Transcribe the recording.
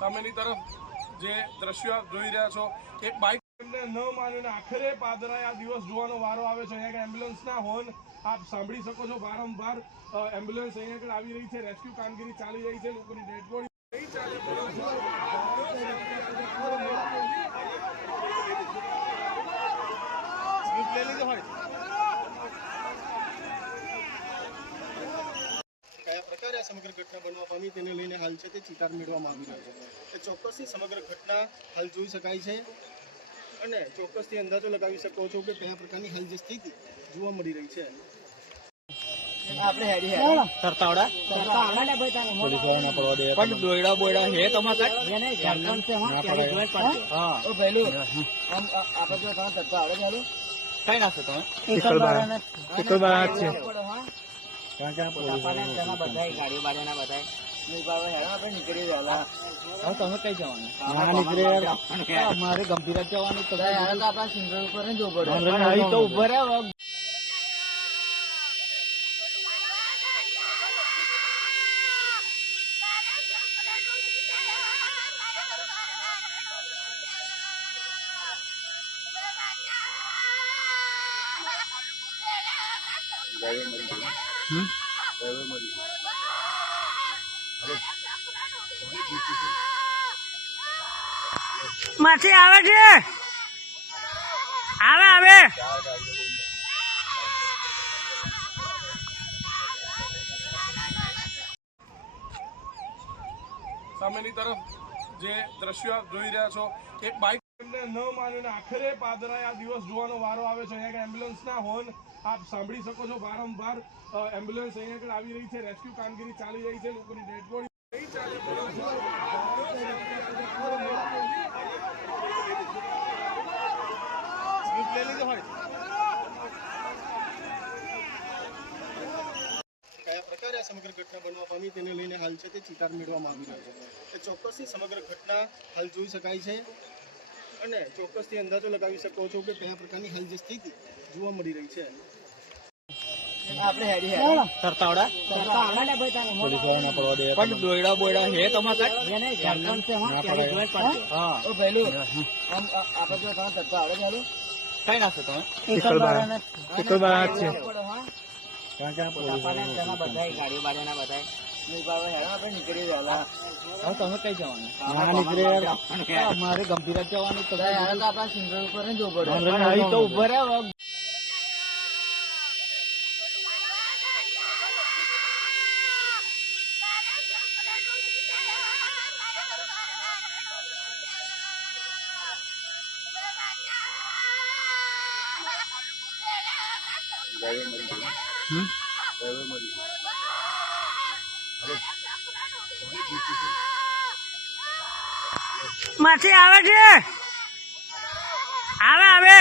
સામેની તરફ જે દ્રશ્ય જોઈ રહ્યા છો, એક બાઇક એમને ન માનીને આખરે પાદરાએ આ દિવસ જોવાનો વારો આવે છે। અહીંયા એમ્બ્યુલન્સના હોર્ન આપ સાંભળી શકો છો। વારંવાર એમ્બ્યુલન્સ અહીંયા આગળ આવી રહી છે, રેસ્ક્યુ કામગીરી ચાલી રહી છે, લોકોની ડેડ બોડી નહીં ચાલે હોય। કયા પ્રકારે સમગ્ર ઘટના બનવા પામી તેને લઈને હાલ છે તે ચિતાર મેળવવામાં આવી રહ્યો છે। ચોક્કસથી સમગ્ર ઘટના હાલ જોઈ શકાય છે અને ચોક્કસથી અંદાજો લગાવી શકો છો કે કયા પ્રકારની હાલ જે સ્થિતિ જોવા મળી રહી છે। આપણે હેડી હેડી સરતાવડા પણ દોયડા બોયડા હે તમારા એને ઝારખંડ છે હા ઓ ભેલું આમ આપણે જો ઘણા સરતા આવડે ભેલું કઈ નાખો તમે એકલ બારા છે ક્યાં પોલીસ બધાય ગાડીઓ બાડીઓના બધાય આપણે નીકળી ગયા। તમે કઈ જવાનું અમારે ગંભીર જવાનું તો આપણા સિંગર ઉપર જવું પડે તો ઉભો રહ્યા માછી આવે છે આવે સામેની તરફ જે દ્રશ્ય જોઈ રહ્યા છો, એક બાઇક એમને ન માનીને આખરે પાદરાએ આ દિવસ જોવાનો વારો આવે છે। અહીંયા એમ્બ્યુલન્સના હોર્ન આપ સાંભળી શકો છો। વારંવાર એમ્બ્યુલન્સ અહીંયા આગળ આવી રહી છે, રેસ્ક્યુ કામગીરી ચાલી રહી છે, લોકોની ડેડ બોડી નહીં ચાલે હોય। કયા પ્રકારે સમગ્ર ઘટના બનવા પામી તેને લઈને હાલ છે તે ચિતાર મેળવવામાં આવી રહ્યો છે। ચોક્કસથી સમગ્ર ઘટના હાલ જોઈ શકાય છે અને ચોક્કસથી અંદાજો લગાવી શકો છો કે કયા પ્રકારની હાલ જે સ્થિતિ જોવા મળી રહી છે। આપણે હેડી હેડી સરતાવડા પણ દોયડા બોયડા હે તમારા એને ઝારખંડ છે હા ઓ ભેલું આમ આપણે જો ઘણા સરતા આવડે ભેલું કઈ નાખો તમે એકલ બારા છે ક્યાં પોલીસ બધાય ગાડીઓ બાડીઓના બધાય આપણે નીકળી ગયા। તમે કઈ જવાનું અમારે ગંભીર જવાનું તો આપણા સિંગર ઉપર જવું પડે તો ઉભો રહ્યા માછી આવે છે આવે